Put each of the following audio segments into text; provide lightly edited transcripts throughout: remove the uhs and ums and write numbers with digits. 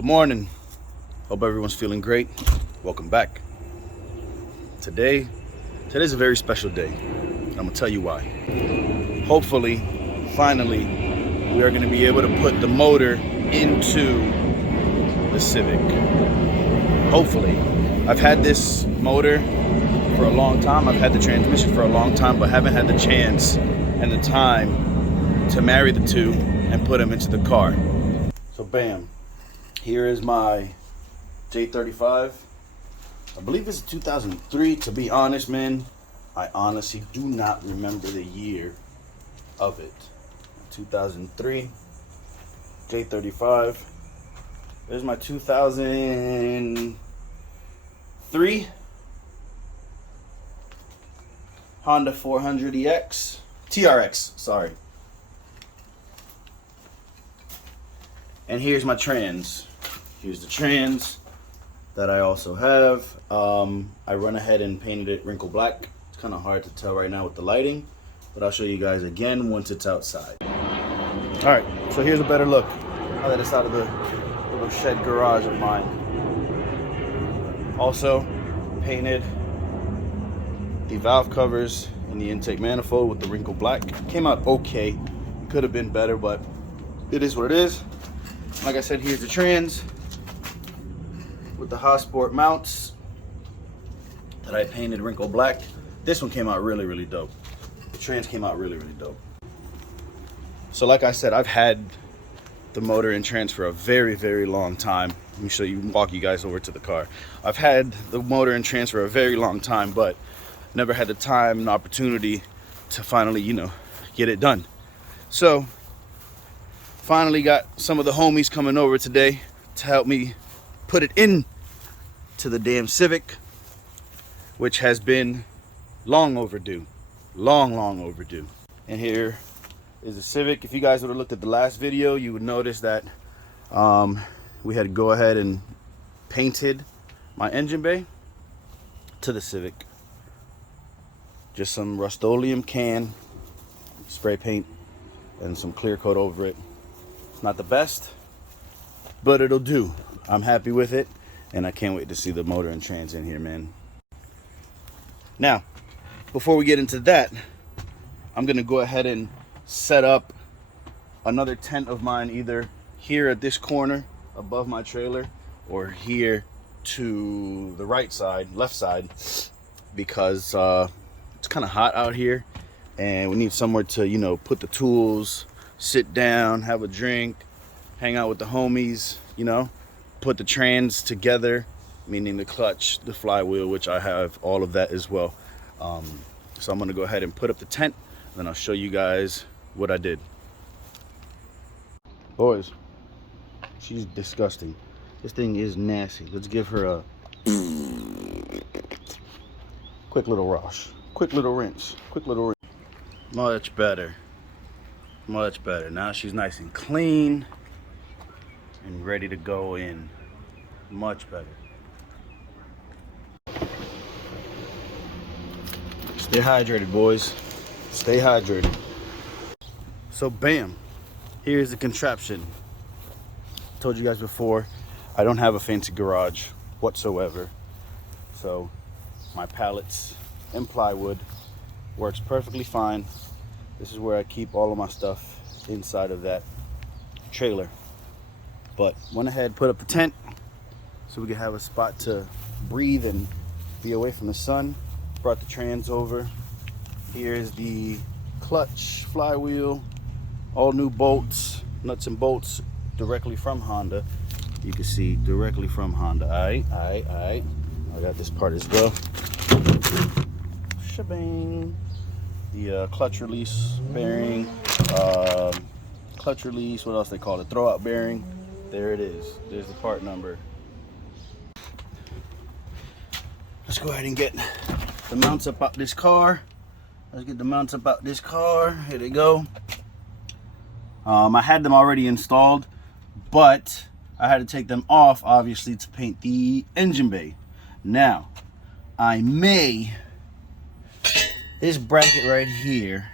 Good morning. Hope everyone's feeling great. Welcome back. Today's a very special day. I'm gonna tell you why. Hopefully, finally, we are gonna be able to put the motor into the Civic. Hopefully. I've had this motor for a long time. I've had the transmission for a long time, but haven't had the chance and the time to marry the two and put them into the car. So bam. Here is my J35. I believe it's 2003. To be honest, man, I honestly do not remember the year of it. 2003 J35. There's my 2003 Honda 400 EX. TRX, sorry. And here's my trans. Here's the trans that I also have. I run ahead and painted it wrinkle black. It's kind of hard to tell right now with the lighting, but I'll show you guys again once it's outside. All right, so here's a better look now that it's out of the little shed garage of mine. Also painted the valve covers in the intake manifold with the wrinkle black. Came out okay. Could have been better, but it is what it is. Like I said, here's the trans with the Hotsport mounts that I painted wrinkle black. This one came out really, really dope. The trans came out really, really dope. So like I said, I've had the motor and trans for a very, very long time. Let me show you, walk you guys over to the car. I've had the motor and trans for a very long time, but never had the time and opportunity to finally, get it done. So finally got some of the homies coming over today to help me put it in to the damn Civic, which has been long overdue. Long overdue. And here is the Civic. If you guys would have looked at the last video, you would notice that we had to go ahead and painted my engine bay to the Civic. Just some Rust-Oleum can, spray paint, and some clear coat over it. Not the best, but it'll do. I'm happy with it, and I can't wait to see the motor and trans in here, man. Now, before we get into that, I'm gonna go ahead and set up another tent of mine, either here at this corner above my trailer or here to the right side, left side, because it's kind of hot out here and we need somewhere to, put the tools, sit down, have a drink, hang out with the homies, put the trans together, meaning the clutch, the flywheel, which I have all of that as well. So I'm gonna go ahead and put up the tent, and then I'll show you guys what I did. Boys, she's disgusting. This thing is nasty. Let's give her a quick little wash, quick little rinse, Much better. Much better. Now she's nice and clean and ready to go in. Much better. Stay hydrated, boys. Stay hydrated. So bam, here's the contraption. Told you guys before, I don't have a fancy garage whatsoever. So my pallets and plywood works perfectly fine. This is where I keep all of my stuff inside of that trailer. But went ahead, put up the tent so we could have a spot to breathe and be away from the sun. Brought the trans over. Here's the clutch, flywheel, all new bolts, nuts and bolts directly from Honda. You can see directly from Honda. Alright. I got this part as well. Shabang. The clutch release bearing, clutch release, what else they call it, throwout bearing. There it is. There's the part number. Let's go ahead and get the mounts up out this car. Let's get the mounts up out this car. Here they go. I had them already installed, but I had to take them off, obviously, to paint the engine bay. Now, I may, this bracket right here,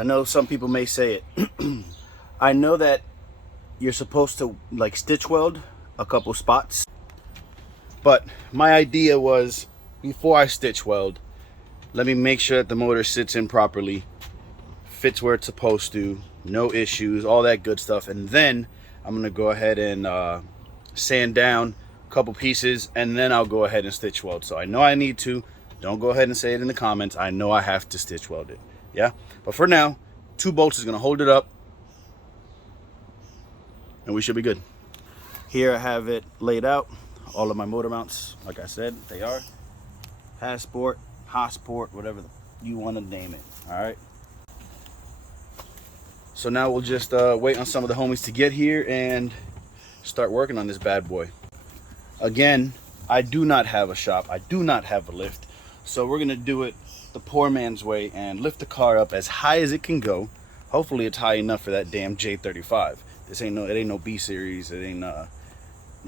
I know some people may say it. I know that you're supposed to like stitch weld a couple spots, but my idea was before I stitch weld, let me make sure that the motor sits in properly, fits where it's supposed to, no issues, all that good stuff. And then I'm gonna go ahead and sand down a couple pieces, and then I'll go ahead and stitch weld. So I know I need to. Don't go ahead and say it in the comments. I know I have to stitch weld it. Yeah, but for now, 2 bolts is gonna hold it up, and we should be good. Here I have it laid out. All of my motor mounts, like I said, they are Passport, Hotsport, whatever you want to name it. All right. So now we'll just wait on some of the homies to get here and start working on this bad boy. Again, I do not have a shop. I do not have a lift. So we're gonna do it the poor man's way and lift the car up as high as it can go. Hopefully it's high enough for that damn J35. It ain't no B series. It ain't no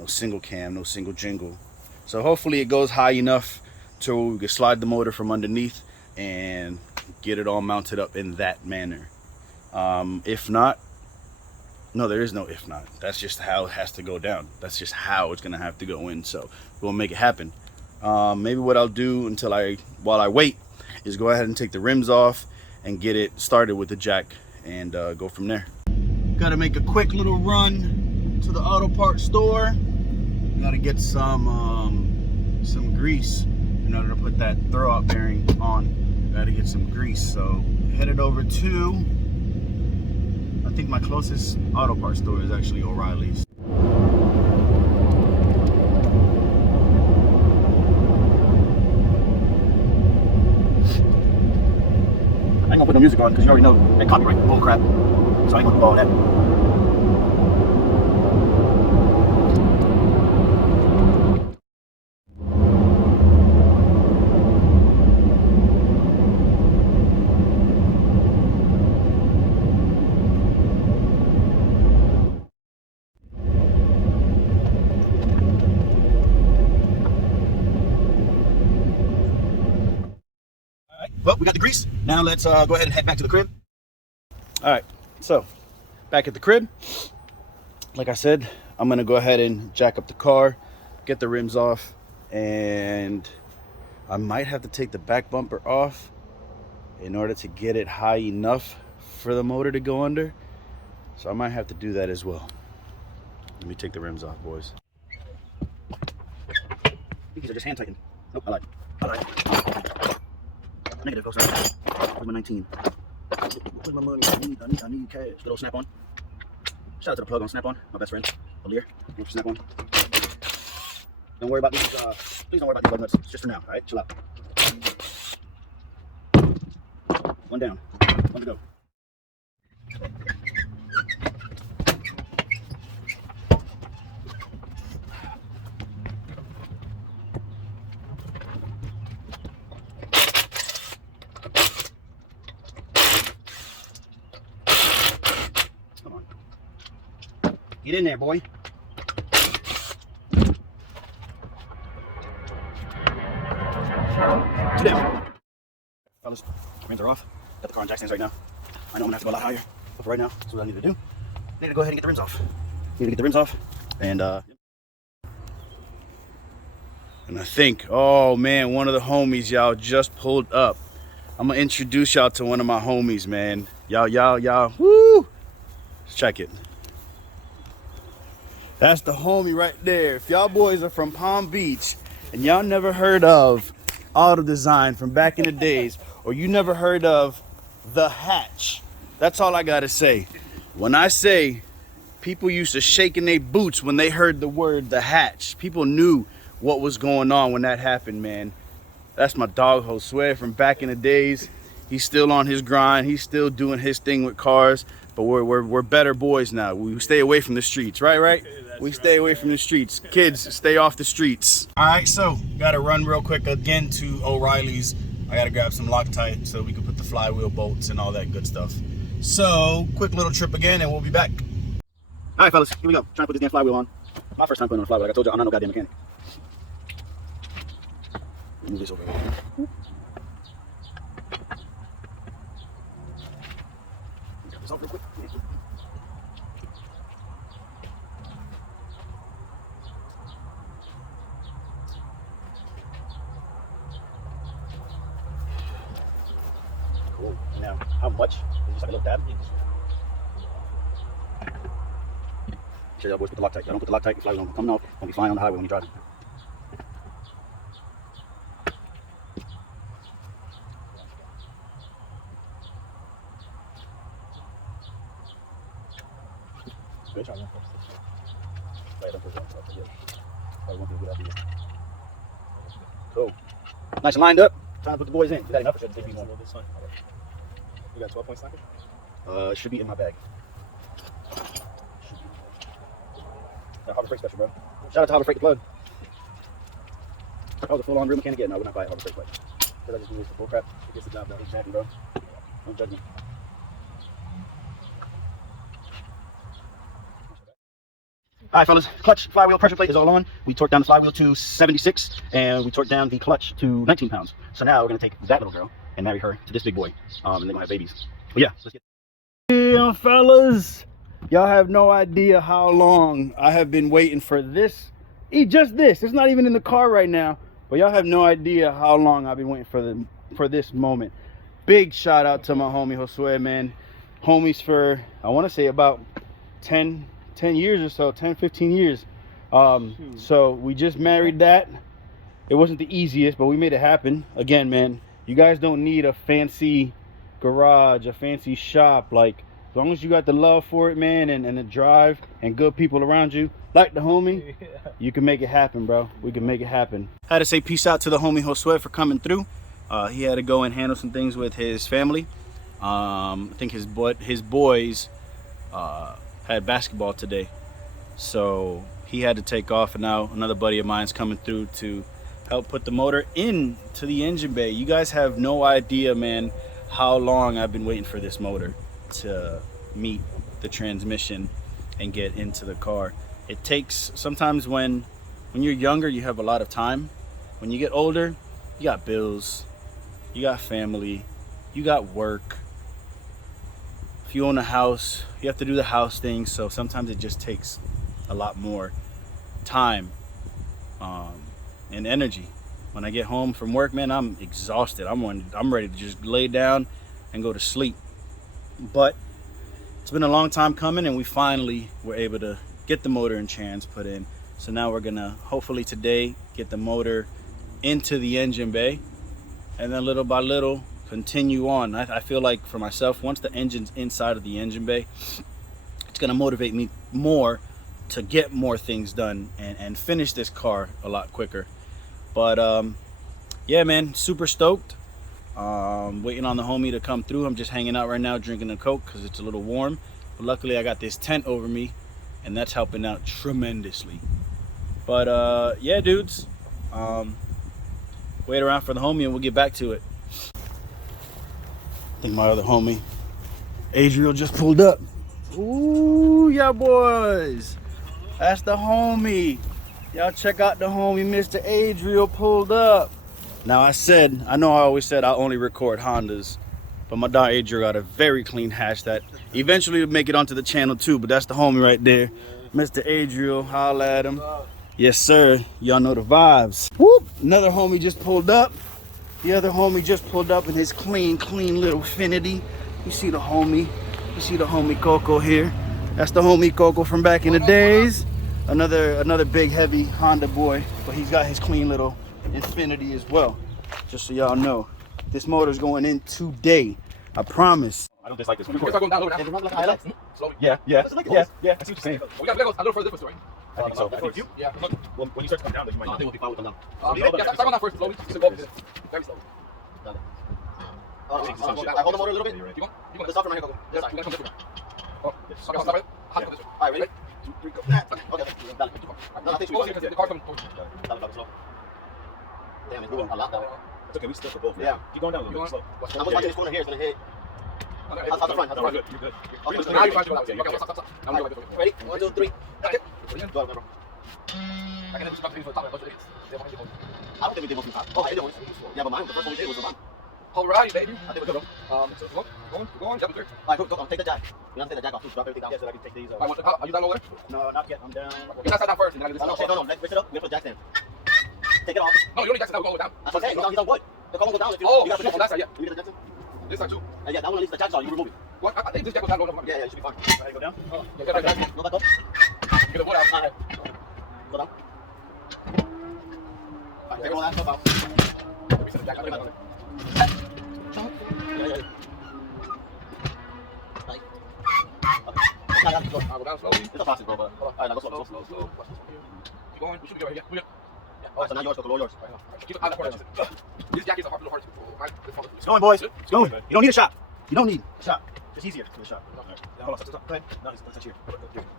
single cam, no single jingle. So hopefully it goes high enough to we can slide the motor from underneath and get it all mounted up in that manner. If not, no, there is no if not. That's just how it has to go down. That's just how it's gonna have to go in. So we'll make it happen. Maybe what I'll do while I wait is go ahead and take the rims off and get it started with the jack and go from there. Gotta make a quick little run to the auto parts store. Gotta get some grease in order to put that throwout bearing on. Gotta get some grease. So headed over to, I think my closest auto parts store is actually O'Reilly's. I ain't gonna put no music on because you already know that copyright bull crap. So I ain't gonna do all that. Well, we got the grease. Now let's go ahead and head back to the crib. All right, so back at the crib. Like I said, I'm gonna go ahead and jack up the car, get the rims off, and I might have to take the back bumper off in order to get it high enough for the motor to go under. So I might have to do that as well. Let me take the rims off, boys. These are just hand tightened. Nope, I lied. Negative, go sorry. Where's my 19? Where's my money? I need cash. Good old Snap-on. Shout out to the plug on Snap-on, my best friend, Valir. Snap-on. Don't worry about these, please don't worry about these lug nuts. It's just for now, alright? Chill out. One down. One to go. Get in there, boy. Two down. Fellas, rims are off. Got the car on jack stands right now. I know I'm gonna have to go a lot higher, but for right now, that's what I need to do. I need to go ahead and get the rims off. And I think, oh man, one of the homies, y'all just pulled up. I'm gonna introduce y'all to one of my homies, man. Y'all, woo! Let's check it. That's the homie right there. If y'all boys are from Palm Beach and y'all never heard of Auto Design from back in the days, or you never heard of The Hatch, that's all I gotta say. When I say people used to shake in their boots when they heard the word The Hatch, people knew what was going on when that happened, man. That's my dog Josue from back in the days. He's still on his grind. He's still doing his thing with cars, but we're better boys now. We stay away from the streets, right? We stay away from the streets. Kids, stay off the streets. All right, so gotta run real quick again to O'Reilly's. I gotta grab some Loctite so we can put the flywheel bolts and all that good stuff. So quick little trip again and we'll be back. All right, fellas, here we go. Trying to put this damn flywheel on. My first time putting on a flywheel. Like I told you, I'm not no goddamn mechanic. Move this over here. this off real quick. Cool. Now, how much? Just like a little dab. Sure, y'all boys put the Loctite. Y'all don't put the Loctite. The flies don't come off. Don't be flying on the highway when you drive. Good try. Cool. Nice and lined up. Time to put the boys in. Is that enough or should it be more? You got 12 point slackers? It should be in my bag. Harbor Freight special, bro. Shout out to Harbor Freight the plug. Oh, the full on real mechanic? Yeah, no, we're not buying Harbor Freight plug. Because I just do this for bull crap. It gets the job done. Exactly, bro. Don't judge me. All right, fellas. Clutch, flywheel, pressure plate is all on. We torqued down the flywheel to 76, and we torqued down the clutch to 19 pounds. So now we're going to take that little girl and marry her to this big boy. And they're going to have babies. But yeah, let's get... Yeah, fellas. Y'all have no idea how long I have been waiting for this. Just this. It's not even in the car right now. But y'all have no idea how long I've been waiting for this moment. Big shout out to my homie Josue, man. Homies for, I want to say about 10 years or so, 10, 15 years. So we just married that. It wasn't the easiest, but we made it happen. Again, man, you guys don't need a fancy garage, a fancy shop. Like, as long as you got the love for it, man, and the drive and good people around you, like the homie, you can make it happen, bro. We can make it happen. I had to say peace out to the homie Josue for coming through. He had to go and handle some things with his family. I think his boys had basketball today, so he had to take off, and now another buddy of mine's coming through to help put the motor into the engine bay. You guys have no idea, man, how long I've been waiting for this motor to meet the transmission and get into the car. It takes, sometimes when you're younger, you have a lot of time. When you get older, you got bills, you got family, you got work. If you own a house, you have to do the house thing, so sometimes it just takes a lot more time and energy. When I get home from work, man, I'm exhausted. I'm ready to just lay down and go to sleep. But it's been a long time coming, and we finally were able to get the motor and trans put in. So now we're gonna hopefully today get the motor into the engine bay, and then little by little continue on. I feel like for myself, once the engine's inside of the engine bay, it's gonna motivate me more to get more things done and finish this car a lot quicker. But yeah, man, super stoked. Waiting on the homie to come through. I'm just hanging out right now drinking a Coke because it's a little warm, but luckily I got this tent over me and that's helping out tremendously. But yeah, dudes, wait around for the homie and we'll get back to it. I think my other homie Adriel just pulled up. Ooh, yeah, boys, that's the homie. Y'all check out the homie, Mr. Adriel pulled up. Now I know I always said I only record Hondas, but my dog Adriel got a very clean hatch that eventually will make it onto the channel too, but that's the homie right there. Mr. Adriel, holla at him. Yes, sir. Y'all know the vibes. Whoop! Another homie just pulled up. The other homie just pulled up in his clean little Infiniti. You see the homie. You see the homie Coco here. That's the homie Coco from back in the days. Another big heavy Honda boy, but he's got his clean little Infiniti as well. Just so y'all know, this motor's going in today. I promise. I don't dislike this one. Start going down, lower down. Slowly. Yeah. I see what you're saying. We got to go a little further this way, right? I think so. I think you? Yeah. Well, when you start to come down, then you might not. They will be fine with them down. Yeah, start going down first, slowly. Very slowly. I hold the motor a little bit. You want to stop from here, go. Yes, you got to come this way. Oh, stop it. Hot this way. All right, ready? 2, 3, go. Okay. No, take 2. The car coming towards you. Damn, it's moving a lot that way. It's okay, we still for both. Yeah. Keep going down a little bit, slow. I'm watching this corner here, it's going to hit. How's the front? You're good. Okay, now you're fine to go that way. Okay, stop. Ready? 1, 2, 3. Okay. Go, bro. I can just for the top. I don't think we did most of the top. Oh, I did one. Yeah, but mine, the first one we did was the bottom. All right, baby. I think we're good, bro. Go on, jump through. All right, go. Take the jack. You have to take the jack off. Drop everything down so that I can take these. Are you down over there? No, not yet. I'm down. You gotta sit down first, and then I can No, no. Let's lift it up. We have to put the jack down. Take it off. No, you don't need jackson. We're going down. That's okay. He's on wood. The car won't go down if you. Oh, you gotta put that's right. Yeah, you get the jackson. this side too. Yeah, that one at least the jack's on. You remove it. What? I think this jack was down low enough. Yeah, you should be fine. All right, go down. Yeah, get that jack. Go back up. Get the wood out. All right. Go down. All right, take all that stuff out. Let me set the jack. Yeah, yeah. I'll go down slowly. It's a plastic, bro, but all right, now go slow. Keep going. We should be over here. Yeah. Oh, so now yours, go below yours. Keep it on the corner. This jack is a little hard. It's going, boys. It's going. You don't need a shot. You don't need a shot. It's easier to do a shot. All right. Hold on. Go ahead. No, let's here.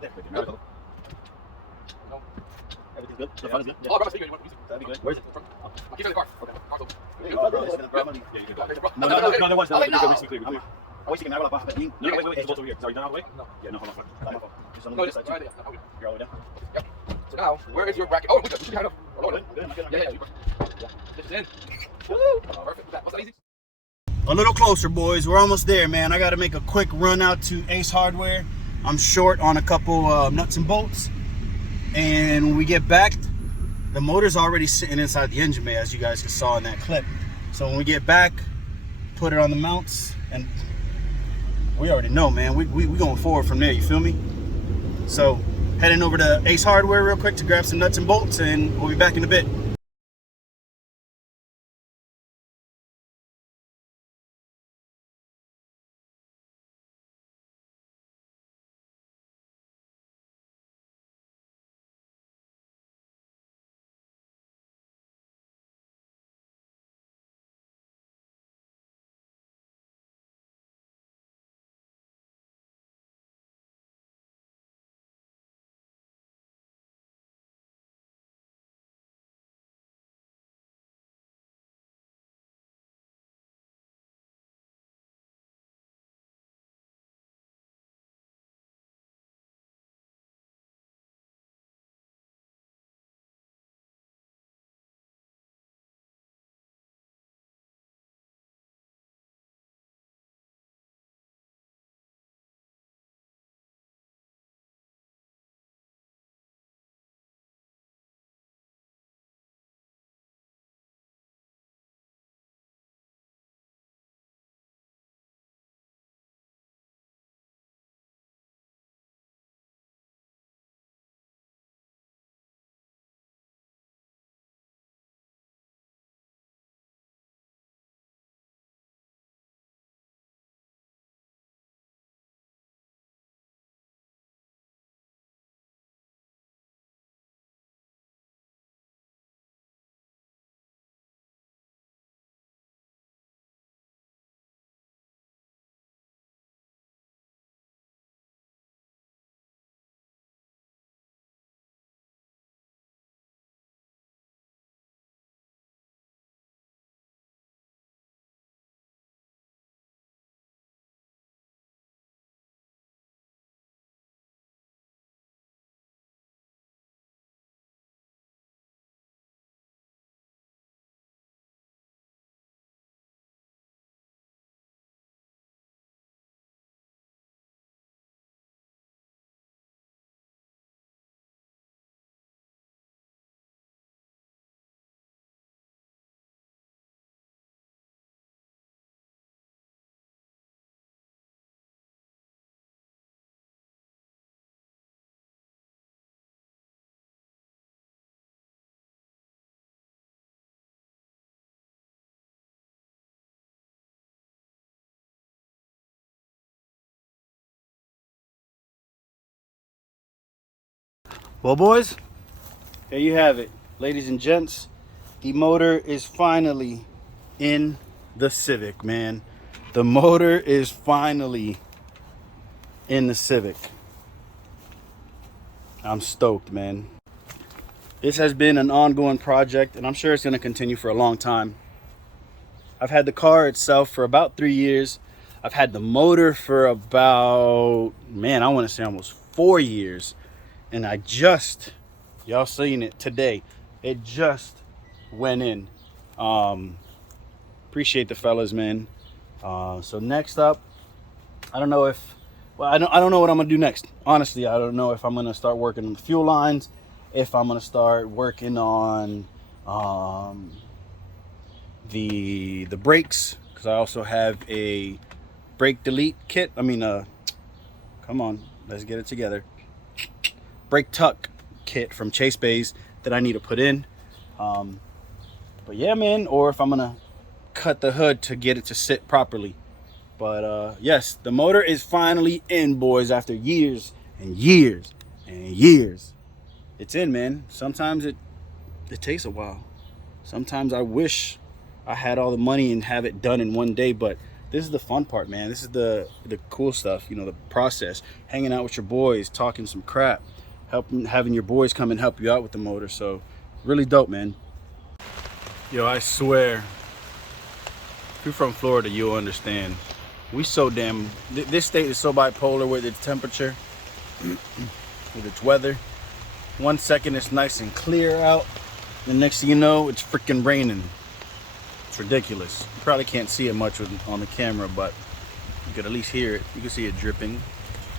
There. Everything's good. The front is good. Oh, grab a speaker. That'd be good. Where is it? I'll keep it in the car. Okay. Car's open. No, there was. Oh, wait, no. Oh, wait, you can marry up. No, wait. It's over here. Sorry, you're not all the way? No. Yeah, no, hold on. Just on No, this just side. right there. Okay. You're all the way down? Yep. So now, where is your bracket? Oh, we should be behind up. Good. Yeah. This is in. Woo! Perfect. What's that easy? A little closer, boys. We're almost there, man. I got to make a quick run out to Ace Hardware. I'm short on a couple nuts and bolts. And when we get back, the motor's already sitting inside the engine bay, as you guys saw in that clip. So when we get back, put it on the mounts, and we already know, man. We going forward from there, you feel me? So heading over to Ace Hardware real quick to grab some nuts and bolts, and we'll be back in a bit. Well, boys, there you have it. Ladies and gents, the motor is finally in the Civic, man. The motor is finally in the Civic. I'm stoked, man. This has been an ongoing project, and I'm sure it's going to continue for a long time. I've had the car itself for about 3 years. I've had the motor for about, man, I want to say almost 4 years. And y'all seen it today. It just went in. Appreciate the fellas, man. So next up, I don't know if, well, I don't know what I'm gonna do next. Honestly, I don't know if I'm gonna start working on the fuel lines, if I'm gonna start working on the brakes, because I also have a brake delete kit. I mean, come on, let's get it together. Brake tuck kit from Chase Bays that I need to put in. But yeah, man, or if I'm gonna cut the hood to get it to sit properly. But yes, the motor is finally in, boys, after years and years and years. It's in, man. Sometimes it takes a while. Sometimes I wish I had all the money and have it done in one day, but this is the fun part, man. This is the cool stuff, you know, the process. Hanging out with your boys, talking some crap, having your boys come and help you out with the motor. So really dope, man. Yo, I swear, if you're from Florida, you'll understand. We so damn, this state is so bipolar with its temperature, with its weather. 1 second it's nice and clear out, the next thing you know, it's freaking raining. It's ridiculous. You probably can't see it much on the camera, but you could at least hear it. You can see it dripping.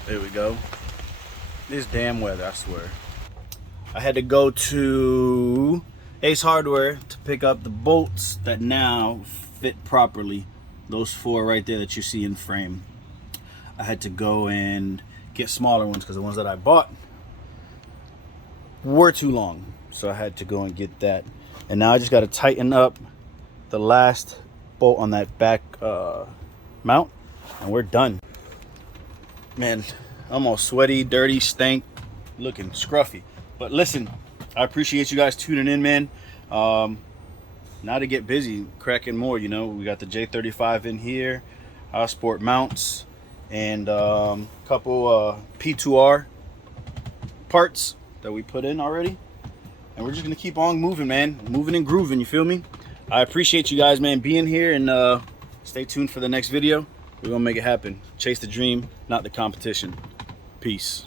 There we go. This damn weather, I swear. I had to go to Ace Hardware to pick up the bolts that now fit properly. Those 4 right there that you see in frame. I had to go and get smaller ones because the ones that I bought were too long. So I had to go and get that. And now I just got to tighten up the last bolt on that back mount, and we're done. Man, I'm all sweaty, dirty, stank, looking scruffy. But listen, I appreciate you guys tuning in, man. Now to get busy, cracking more, you know. We got the J35 in here, our sport mounts, and couple P2R parts that we put in already. And we're just gonna keep on moving, man. Moving and grooving, you feel me? I appreciate you guys, man, being here, and stay tuned for the next video. We're gonna make it happen. Chase the dream, not the competition. Peace.